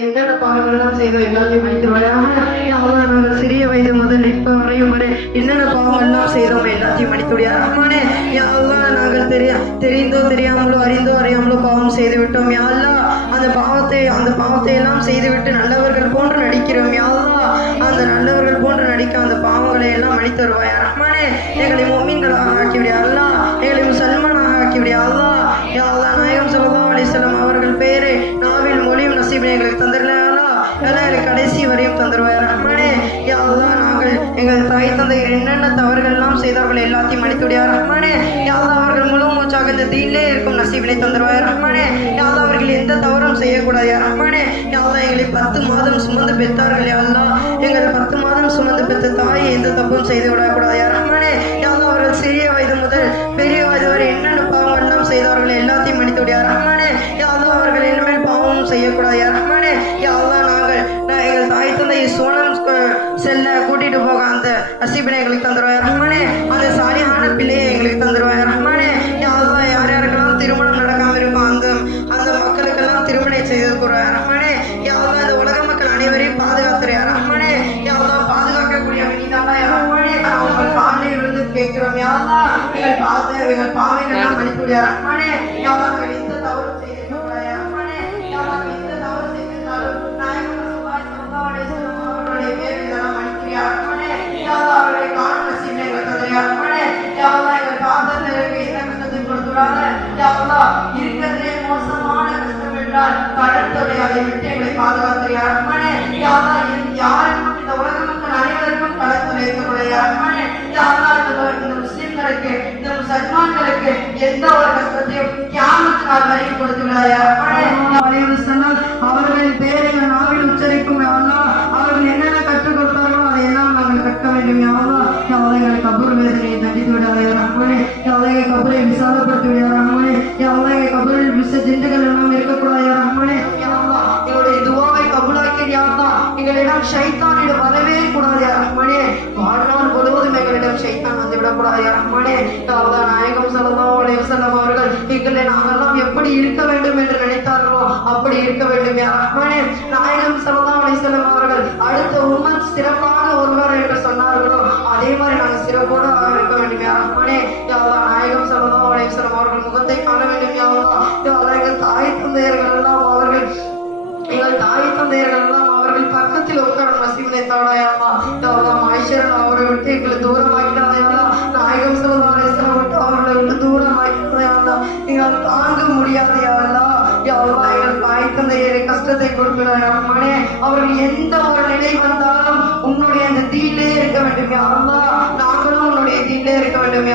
என்னென்ன பாவங்கள்லாம் செய்தோம் எல்லாத்தையும் வைத்து அவ்வளோ சிறிய வயது முதல் இப்ப வரையும் வரை என்னென்ன பாவங்கள்லாம் செய்தோம் எல்லாத்தையும் மன்னித்துவியா அம்மானே? யாரெல்லாம் நாங்கள் தெரிய தெரிந்தோ தெரியாமலோ அறிந்தோ அறியாமலோ பாவம் செய்து விட்டோம் யாரெல்லாம் அந்த பாவத்தை அந்த பாவத்தை எல்லாம் செய்துவிட்டு நல்லவர்கள் போன்று நடிக்கிறோம். யாரெல்லாம் அந்த நல்லவர்கள் போன்று நடிக்க அந்த பாவங்களை எல்லாம் மன்னித்து வருவாயா அம்மானே? எங்களை மோமீன்களாக ஆக்கிவிடியா அல்லா எங்களை முசல்மானாக ஆக்கிவிடியா அல்லா நாவில் நசீபினை எங்களுக்கு தந்திரலாம் எல்லாம் எங்களுக்கு கடைசி வரையும் தந்துருவாய் ரஹ்மானே யா நாங்கள் எங்கள் தாய் தந்தையர் என்னென்ன தவறுகள்லாம் செய்தார்கள் எல்லாத்தையும் மன்னித்துடைய ரஹ்மானே யா அவர்கள் முழு மூச்சாக இந்த தீனிலே இருக்கும் நசீபினை தந்துருவாய் ரஹ்மானே யா அவர்கள் எந்த தவறும் செய்யக்கூடாது. யா ரஹ்மானே யா எங்களை பத்து மாதம் சுமந்து பெற்றார்கள். யா எங்கள் பத்து மாதம் சுமந்து பெற்ற தாயை எந்த தப்பும் செய்து விடக்கூடாது. யா ரஹ்மானே யா அவர்கள் சிறிய வயது முதல் பெரிய இனிமேல் செய்யக்கூடாது. யா ரஹ்மானே யா நாங்கள் நான் எங்கள் தாய் தந்தை சோனம் செல்ல கூட்டிட்டு போக அந்த நசீபினை எங்களுக்கு தந்துருவாய் ரஹ்மானே அந்த சாலியான பிள்ளையை எங்களுக்கு தந்துருவாய் ரஹ்மானே யா யார் யாருக்கெல்லாம் திருமணம் நடக்காம இருக்கும் அந்த அந்த மக்களுக்கெல்லாம் திருமணம் செய்து கூறுவாய் ரஹ்மானே யா அல்லாஹ் இந்த உலக மக்கள் அனைவரையும் பாதுகாத்துறியா ரஹ்மானே யா அல்லாஹ் பாதுகாக்கக்கூடிய நீதானா யா ரஹ்மானே அவங்க காலையில் விழுந்து கேட்கிறோம். யா அல்லாஹ் எங்கள் பாவத்தை எங்கள் பாவைகள் மன்னிக்கூடிய ரஹ்மானே யா இதெல்லாம் மன்னிக்கிறியா காணும் நசீபை எங்களுக்கு தந்திரியா ரஹ்மானே எங்கள் பாதத்தில் இருக்க எந்த கஷ்டத்தையும் கொடுத்துடாத யா அல்லாஹ் மோசமான கஷ்டம் என்றால் கடன் தொகை அதை விட்டு எங்களை பாதுகாத்துறியா ரஹ்மானே யா யாருக்கும் இந்த உலக மக்கள் அனைவருக்கும் கடன் தொகை இருக்கக்கூடிய யா ரஹ்மானே இந்த முஸ்லிம்களுக்கு இந்த எந்த ஒரு கஷ்டத்தையும் கியாமத் வேண்டும் யா அல்லாஹ் கபூர் வேதனையை தண்டித்து விடாதே ரஹ்மானே கபூரை விசாலப்படுத்தி ரஹ்மானே கபூரில் விஷ ஜிண்டுகள் எல்லாம் இருக்கக்கூடாது ரஹ்மானே யா எங்களுடைய துவாவை கபூலாக்கி யா எங்களிடம் ஷைத்தானிடம் வரவே கூடாது ரஹ்மானே வாழ்நாள் முழுவதும் எங்களிடம் ஷைத்தான் வந்து விடக்கூடாது ரஹ்மானே நாயகம் ஸல்லல்லாஹு அலைஹி வஸல்லம் அவர்கள் எங்களை நாங்கெல்லாம் எப்படி இருக்க வேண்டும் என்று நினைத்தார்களோ அப்படி இருக்க வேண்டும் யா ரஹ்மானே நாயகம் ஸல்லல்லாஹு அலைஹி அவர்கள் அடுத்த உமன் சிறப்பாக சொன்னார்களோ? அதே மாதிரி நாங்கள் சிறப்போடு இருக்க வேண்டும். யா ரஹ்மானே நாயகம் ஸல்லல்லாஹு அலைஹி வஸல்லம் அவர்கள் முகத்தை காண வேண்டும் யா அல்லாஹ் எங்கள் தாய் தந்தையர்கள் எல்லாம் அவர்கள் எங்கள் தாய் தந்தையர்கள் எல்லாம் அவர்கள் பக்கத்தில் உட்கார நசீவனை தாடாயம்மா அல்லாஹ் மாய்ஷரன் அவரை விட்டு எங்களை தூரமாக்கிட்டாதையா நாயகம் ஸல்லல்லாஹு அலைஹி விட்டு அவர்களை விட்டு தூரமாக்கிட்டாதையா எங்களால் தாங்க முடியாதையா யா எங்கள் தாய் தந்தையரை கஷ்டத்தை கொடுக்கிறாயா அம்மனே அவர்கள் எந்த ஒரு நிலை வந்தாலும் வேண்டும் யா நாங்களும் உன்னுடைய இருக்க வேண்டும்.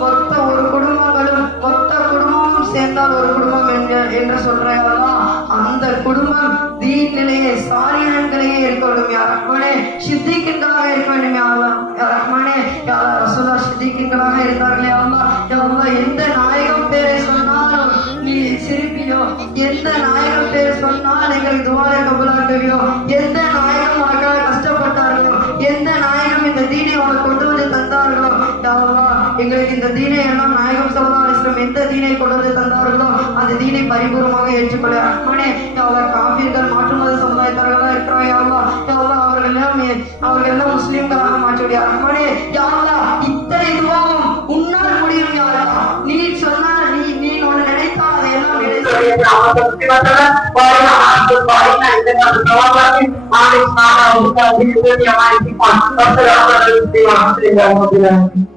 மொத்த ஒரு குடும்பங்களும் மொத்த குடும்பமும் சேர்ந்தால் ஒரு குடும்பம் என்று என்று சொல்றாங்களா அந்த குடும்பம் தீன் இருக்க வேண்டும். யா ரஹ்மானே சித்திக்கின்களாக இருக்க வேண்டும். யா ரஹ்மானே யா ரசூலா சித்திக்கின்களாக இருந்தார்கள். யா எந்த நாயகம் பேரை சொன்னாலும் நீ சிரிப்பியோ? எந்த நாயகம் பேர் சொன்னால் எங்கள் துவாரை கபுலாக்குவியோ? எந்த தந்தார்களோ எங்களுக்கு இந்த தீனை எல்லாம் நாயகம் சொல்லலாம் இஸ்லாம் எந்த தீனை கொண்டு தந்தார்களோ அந்த தீனை பரிபூர்ணமாக ஏற்றுக்கொள்ள. ரஹ்மானே அவர் அல்லாஹ் காபீர்கள் மாற்று மத சமுதாயத்தார்களாக இருக்கிறாயாவா யா அவர்கள் எல்லாம் அவர்கள் எல்லாம் முஸ்லீம்களாக மாற்றிவிடியா ரஹ்மானே யா இத்தனை துவாவும் உன்னால் முடியும் யா நீ சொன்னால் நீ நீ ஒன்று நினைத்தால் அதையெல்லாம் நினைத்து Amin.